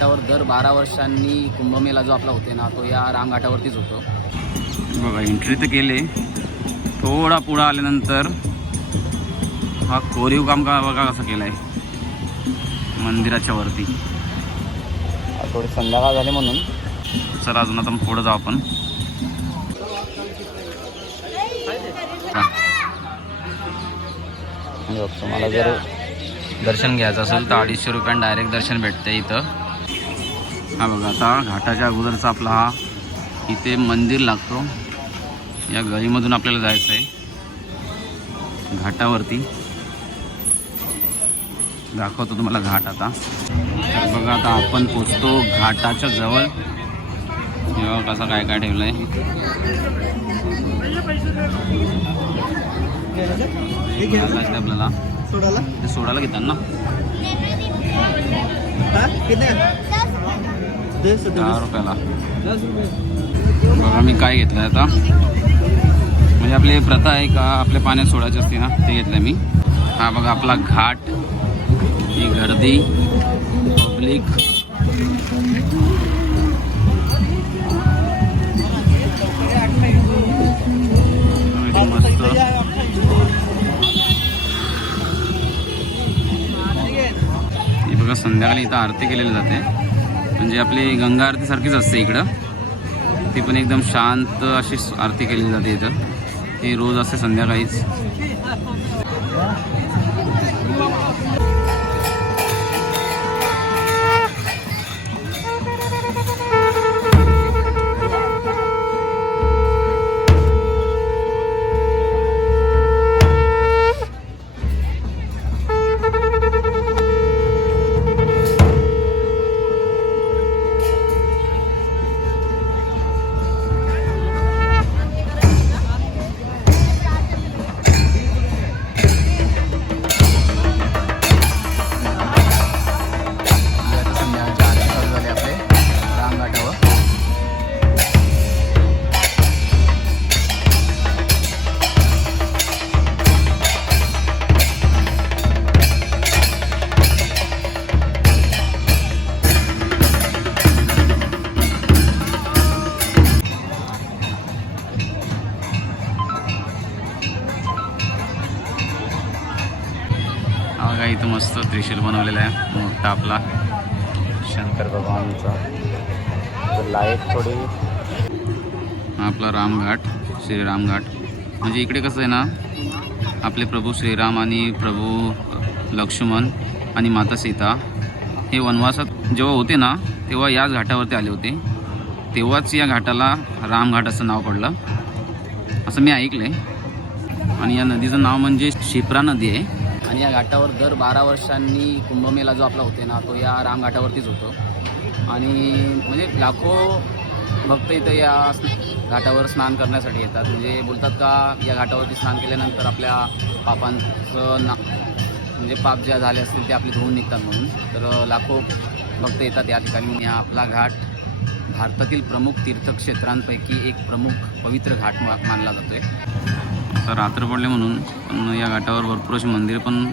बारा वर्षांनी कुंभमेला जो आपला होते ना तो या रामघाटावरतीच होतो. बघा एंट्री तर केले. थोडा पुढं आल्यानंतर हा कोरीव काम का बघा कसं केलं आहे मंदिराच्या वरती. थोडी संध्याकाळ झाली म्हणून. चला अजून आता पुढं जाऊ आपण. तुम्हाला जर दर्शन घ्यायचं असेल तर अडीचशे रुपयानं डायरेक्ट दर्शन भेटते इथं. हा बघा आता घाटाच्या अगोदरचा आपला हा इथे मंदिर लागतो. या गळीमधून आपल्याला जायचं आहे घाटावरती. दाखवतो तुम्हाला घाट आता. बघा आता आपण पोचतो घाटाच्या जवळ. जेव्हा कसं काय काय ठेवलं आहे आपल्याला. सोडायला? घेतात ना. दहा रुपयाला. बघा मी काय घेतलं आता. म्हणजे आपली प्रथा आहे का आपल्या पाण्यात सोडायची असते ना ते घेतलं मी. हा बघा आपला घाट ही गर्दी पब्लिक. मस्त ही बघा संध्याकाळी इथं आरती केलेली जाते. म्हणजे आपली गंगा आरतीसारखीच असते इकडं. ती पण एकदम शांत अशी आरती केली जाते इथं. ती रोज असते संध्याकाळीच. इथं मस्त त्रिशूल बनवलेला आहे मोठा आपला. शंकर भगवानचा. लाइट थोडी. हा आपला रामघाट श्रीरामघाट म्हणजे इकडे कसं आहे ना आपले प्रभू श्रीराम आणि प्रभू लक्ष्मण आणि माता सीता हे वनवासात जेव्हा होते ना तेव्हा याच घाटावरती आले होते. तेव्हाच या घाटाला रामघाट असं नाव पडलं. असं मी ऐकलं आहे आणि या नदीचं नाव म्हणजे शिप्रा नदी आहे. आणि या घाटावर दर बारा वर्षांनी कुंभमेला जो आपला होते ना तो या रामघाटावरतीच होतो. आणि म्हणजे लाखो भक्त इथं या घाटावर स्नान करण्यासाठी येतात. म्हणजे बोलतात का या घाटावरती स्नान केल्यानंतर आपल्या पापांचं ना म्हणजे पाप ज्या झाले असतील ते आपले धुवून निघतात म्हणून. तर लाखो भक्त येतात या ठिकाणी. आपला घाट भारतातील प्रमुख तीर्थक्षेत्रांपैकी एक प्रमुख पवित्र घाट मानला जातोय. आता रात्र पडले म्हणून पण या घाटावर भरपूर अशी मंदिर पण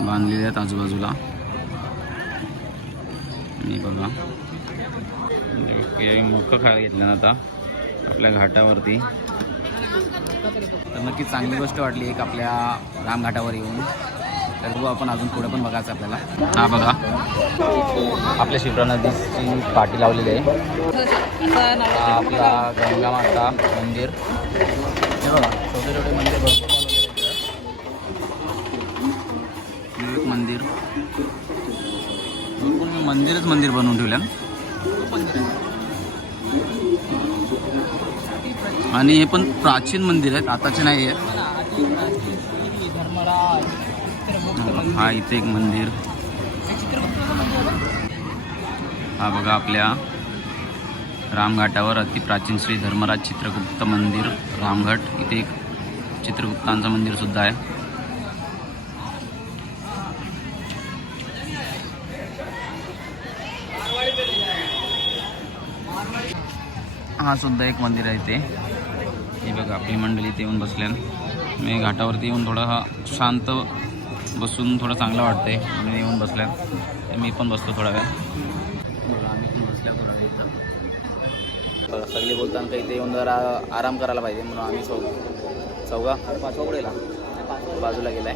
बांधलेली आहेत आजूबाजूला. आणि बघा. मुख्य खायला घेतलं ना आता आपल्या घाटावरती. तर नक्कीच चांगली गोष्ट वाटली एक आपल्या रामघाटावर येऊन. तर बघू आपण अजून पुढे पण बघायचं आपल्याला. हा बघा. आपल्या शिप्रा नदीची पाटी लावलेली आहे. आपला गंगा माता मंदिर. हे बघा छोटे छोटे मंदिर भरपूर मंदिर. मंदिरच मंदिर बनवून ठेवलं आणि हे पण प्राचीन मंदिर आहेत आताचे नाही आहेत हा इथे एक मंदिर. हा बघा आपल्या रामघाटावर अतिप्राचीन श्री धर्मराज चित्रगुप्त मंदिर रामघाट. इथे एक चित्रगुप्तांचं मंदिर सुद्धा आहे. हा सुद्धा एक मंदिर आहे ते हे बघा आपली मंडळी इथे येऊन बसल्या मी घाटावरती येऊन थोडा हा शांत बसून थोडं चांगलं वाटतंय. म्हणून येऊन बसल्या. तर मी पण बसतो थोडा वेळ. सगळे बोलताना काही ते येऊन जरा आराम करायला पाहिजे म्हणून आम्ही चौक चौगा पाचवा बाजूला गेला